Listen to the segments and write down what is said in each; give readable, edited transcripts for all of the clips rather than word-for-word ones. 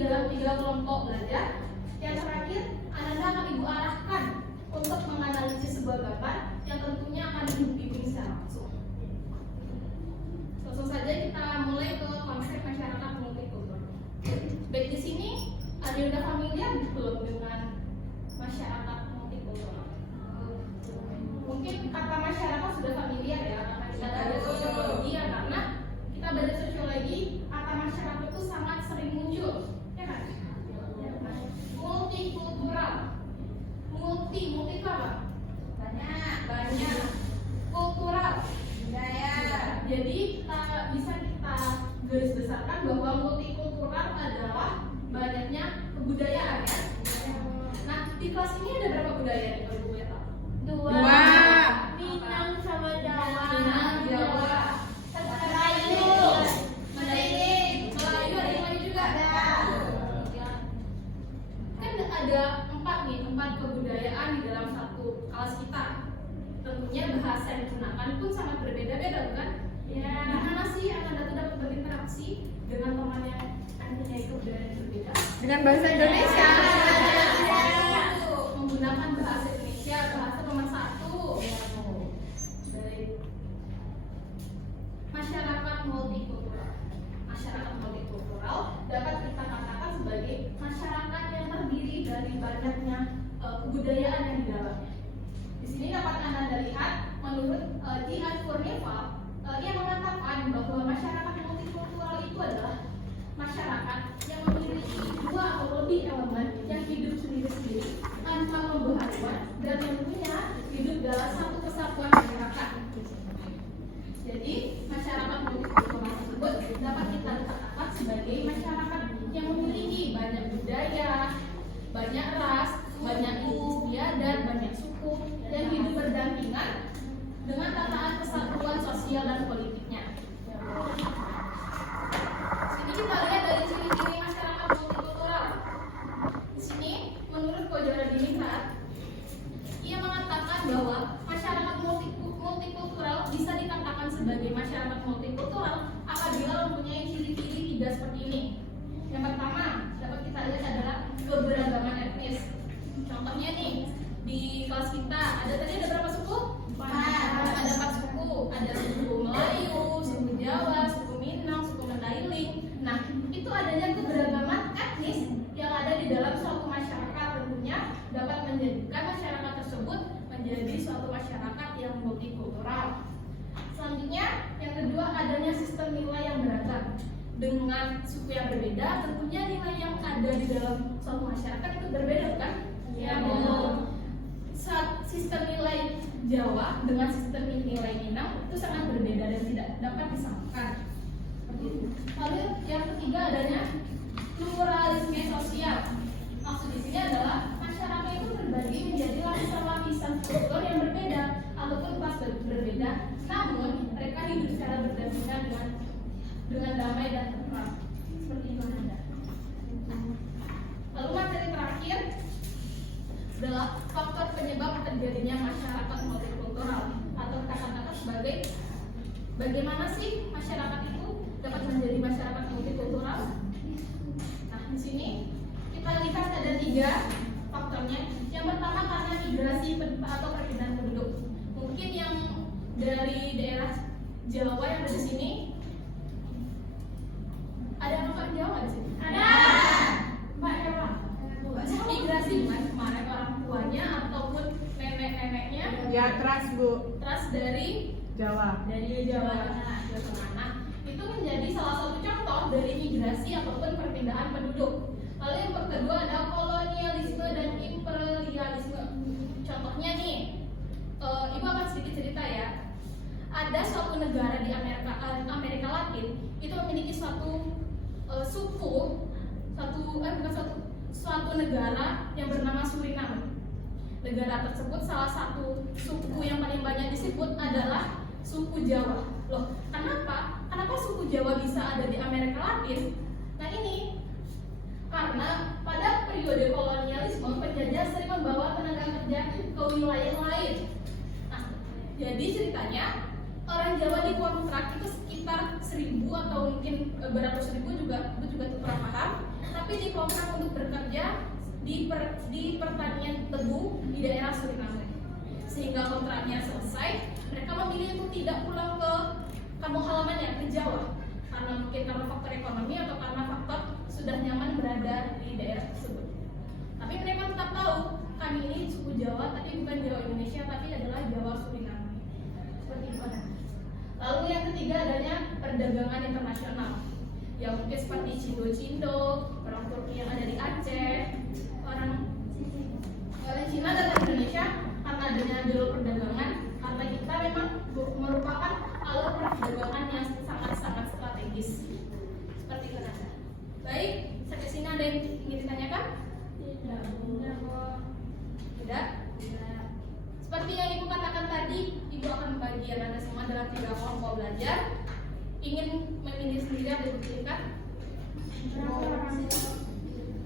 dalam 3 kelompok belajar. Yang terakhir, Ananda akan Ibu arahkan untuk menganalisis sebuah gambar yang tentunya akan dibimbing secara langsung. Langsung saja kita mulai ke konsep masyarakat multikultur. Baik, di sini ada udah familiar belum dengan masyarakat multikultural? Mungkin kata masyarakat sudah familiar ya, karena kita belajar sosiologi ya, karena kita belajar sosiologi kata masyarakat itu sangat sering muncul, ya kan? Multikultural, multi itu apa? Banyak. Kultural, budaya. Jadi bisa kita garis besarkan bahwa multikultural adalah banyaknya kebudayaan ya. Nah, di kelas ini ada berapa budaya nih kalau Ibu boleh tahu? 2. Minang sama Jawa. Minang, Jawa. Melayu. Melayu ada yang lain juga? Kan ada 4 kebudayaan di dalam satu kelas kita. Tentunya bahasa yang digunakan pun sangat berbeda-beda, bukan? Ya. Gimana sih Anda tuh dapat berinteraksi dengan teman yang mempunyai kebudayaan yang berbeda? Dengan bahasa Indonesia. Menggunakan bahasa Indonesia, bahasa nomor 1. Baik. Masyarakat multikultural. Masyarakat multikultural dapat kita katakan sebagai masyarakat yang terdiri dari banyaknya kebudayaan yang di dalamnya. Di sini dapat Anda lihat menurut Dian Kurniawan, ia mengatakan bahwa masyarakat multikultural itu adalah masyarakat yang memiliki 2 atau lebih elemen yang hidup sendiri-sendiri tanpa membaharuan dan tentunya hidup dalam satu kesatuan masyarakat. Jadi masyarakat multikultural tersebut dapat kita katakan sebagai masyarakat yang memiliki banyak budaya, banyak ras, banyak istiadat, banyak suku, dan hidup berdampingan dengan tataan kesatuan sosial dan politiknya. Sini kita lihat dari ciri-ciri masyarakat multikultural. Di sini, menurut Kojaradininingrat, ia mengatakan bahwa masyarakat multikultural bisa dikatakan sebagai masyarakat multikultural apabila mempunyai ciri-ciri 3 seperti ini. Yang pertama, dapat kita lihat adalah keberagaman etnis. Contohnya nih, di kelas kita ada berapa suku? 4. Ada 4 suku. Ada suku Melayu, suku Jawa, suku Minang, suku Mandailing. Nah, itu adanya keberagaman etnis yang ada di dalam suatu masyarakat tentunya dapat menjadikan masyarakat tersebut menjadi suatu masyarakat yang multikultural. Selanjutnya, yang kedua adanya sistem nilai yang beragam. Dengan suku yang berbeda, tentunya nilai yang ada di dalam suatu masyarakat itu berbeda, kan? Ya, betul. Sistem nilai Jawa dengan sistem nilai Minang itu sangat berbeda dan tidak dapat disamakan. Lalu yang ketiga adanya pluralisme sosial. Maksud di sini adalah masyarakat itu terbagi menjadi lapisan-lapisan struktur yang berbeda ataupun kelas berbeda, namun mereka hidup secara berdampingan dengan damai dan tentram. Seperti itu Anda. Lalu materi terakhir adalah faktor penyebab terjadinya masyarakat multikultural atau kata-kata sebagai bagaimana sih masyarakat itu dapat menjadi masyarakat multikultural. Nah, di sini kita lihat ada 3 faktornya. Yang pertama karena migrasi atau perpindahan penduduk. Mungkin yang dari daerah Jawa yang ada di sini ada orang Jawa di sini? Ada. Mbak Jawa. Migrasi bukan kemarin orang tuanya ataupun nenek-neneknya? Ya, trust Bu. Trust dari Jawa. Dari Jawa Tengah. Nah, itu menjadi salah satu contoh dari migrasi ataupun perpindahan penduduk. Lalu yang kedua ada kolonialisme dan imperialisme. Contohnya nih, Ibu akan sedikit cerita ya. Ada suatu negara di Amerika Latin itu memiliki suatu suatu negara yang bernama Suriname. Negara tersebut salah satu suku yang paling banyak disebut adalah suku Jawa. Loh, kenapa? Kenapa suku Jawa bisa ada di Amerika Latin? Nah ini karena pada periode kolonialisme penjajah sering membawa tenaga kerja ke wilayah lain. Nah, jadi ceritanya orang Jawa di kontrak itu sekitar 1.000 atau mungkin beratus ribu juga itu juga kurang paham. Tapi di kontrak untuk bekerja di pertanian tebu di daerah Suriname. Sehingga kontraknya selesai, mereka memilih untuk tidak pulang ke kampung halamannya, ke Jawa. Karena mungkin karena faktor ekonomi atau karena faktor sudah nyaman berada di daerah tersebut. Tapi mereka tetap tahu kami ini suku Jawa, tapi bukan Jawa Indonesia, tapi adalah Jawa Suriname. Seperti itu. Lalu yang ketiga adanya perdagangan internasional. Ya mungkin seperti Cindo-Cindo, orang Turki yang ada di Aceh, orang Cina dan Indonesia karena adanya jalur perdagangan, karena kita memang merupakan alur perdagangan yang sangat-sangat strategis. Seperti itu. Baik, sampai sini ada yang ingin ditanyakan? Tidak. Seperti yang Ibu katakan tadi, Ibu akan membagi Anda semua dalam 3 kelompok belajar. Ingin memilih sendiri atau dipilihkan?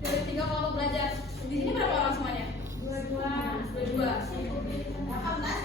Dari 3 kelompok belajar. Di sini berapa orang semuanya? 22. Paham kan?